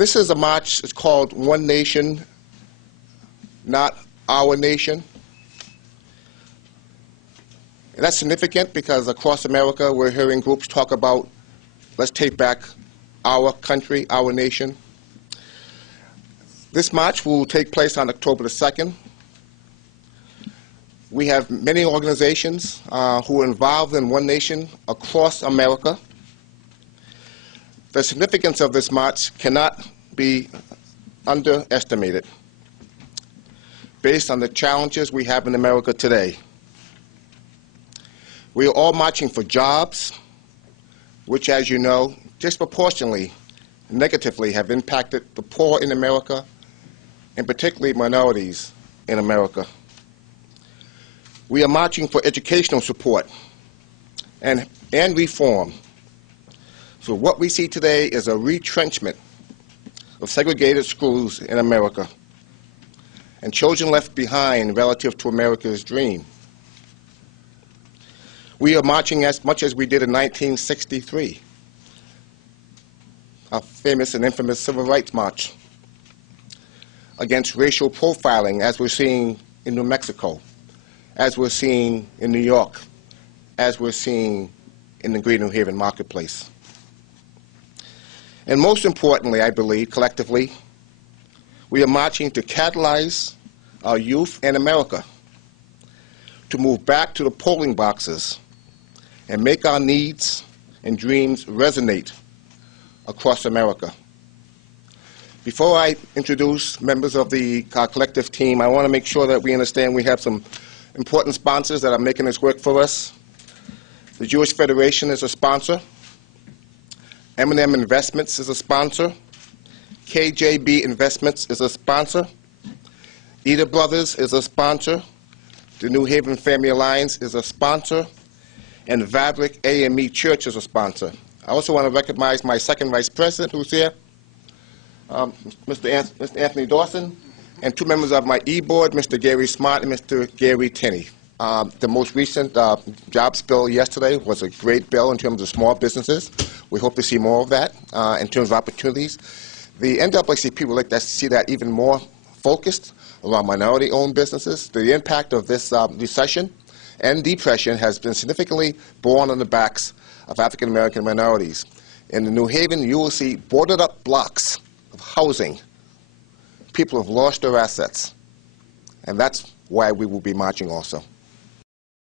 This is a march. It's called One Nation, Not Our Nation. And that's significant because across America we're hearing groups talk about, let's take back our country, our nation. This march will take place on October the 2nd. We have many organizations who are involved in One Nation across America. The significance of this march cannot be underestimated based on the challenges we have in America today. We are all marching for jobs, which, as you know, disproportionately, negatively have impacted the poor in America, and particularly minorities in America. We are marching for educational support and reform. So what we see today is a retrenchment of segregated schools in America and children left behind relative to America's dream. We are marching as much as we did in 1963, our famous and infamous Civil Rights March, against racial profiling, as we're seeing in New Mexico, as we're seeing in New York, as we're seeing in the Greater New Haven marketplace. And most importantly, I believe, collectively, we are marching to catalyze our youth and America to move back to the polling boxes and make our needs and dreams resonate across America. Before I introduce members of the collective team, I want to make sure that we understand we have some important sponsors that are making this work for us. The Jewish Federation is a sponsor. M&M Investments is a sponsor. KJB Investments is a sponsor. Eder Brothers is a sponsor. The New Haven Family Alliance is a sponsor. And Vavrick AME Church is a sponsor. I also want to recognize my second vice president who's here, Mr. Anthony Dawson, and two members of my e-board, Mr. Gary Smart and Mr. Gary Tenney. The most recent jobs bill yesterday was a great bill in terms of small businesses. We hope to see more of that in terms of opportunities. The NAACP would like to see that even more focused around minority-owned businesses. The impact of this recession and depression has been significantly borne on the backs of African-American minorities. In the New Haven, you will see boarded-up blocks of housing. People have lost their assets, and that's why we will be marching also.